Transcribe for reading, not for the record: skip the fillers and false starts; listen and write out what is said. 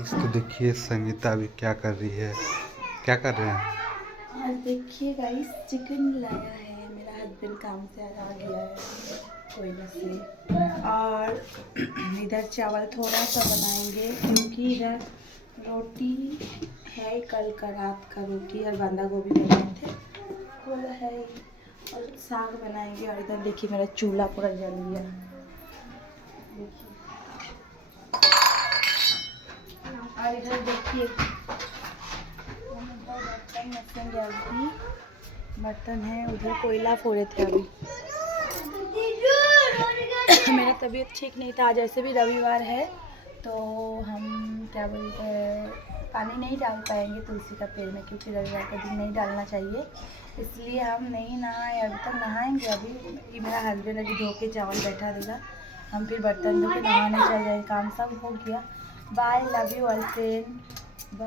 इसको देखिए, संगीता अभी क्या कर रही है, क्या कर रहे हैं? आज देखिए गाइस, चिकन लाया है मेरा हस्बैंड, काम से आ गया है कोयला से। और इधर चावल थोड़ा सा बनाएंगे क्योंकि इधर रोटी है, कल का रात का रोटी और बंदा गोभी बनाए थे वो है, और साग बनाएंगे। और इधर देखिए मेरा चूल्हा पूरा जल गया, देखिए। और इधर देखिए बर्तन रखेंगे, अभी बर्तन है उधर, कोयला फोड़े थे अभी। मेरा तबीयत ठीक नहीं था, जैसे भी रविवार है तो हम क्या बोलते हैं, पानी नहीं डाल पाएंगे तुलसी का पेड़ में, क्योंकि रविवार का दिन नहीं डालना चाहिए, इसलिए हम नहीं नहाए। अभी तक नहाएंगे, अभी ये मेरा हस्बैंड अभी धो के चावल बैठा देगा, हम फिर बर्तन धो के नहाने चल जाएंगे। काम सब हो गया। Bye, love you all friend.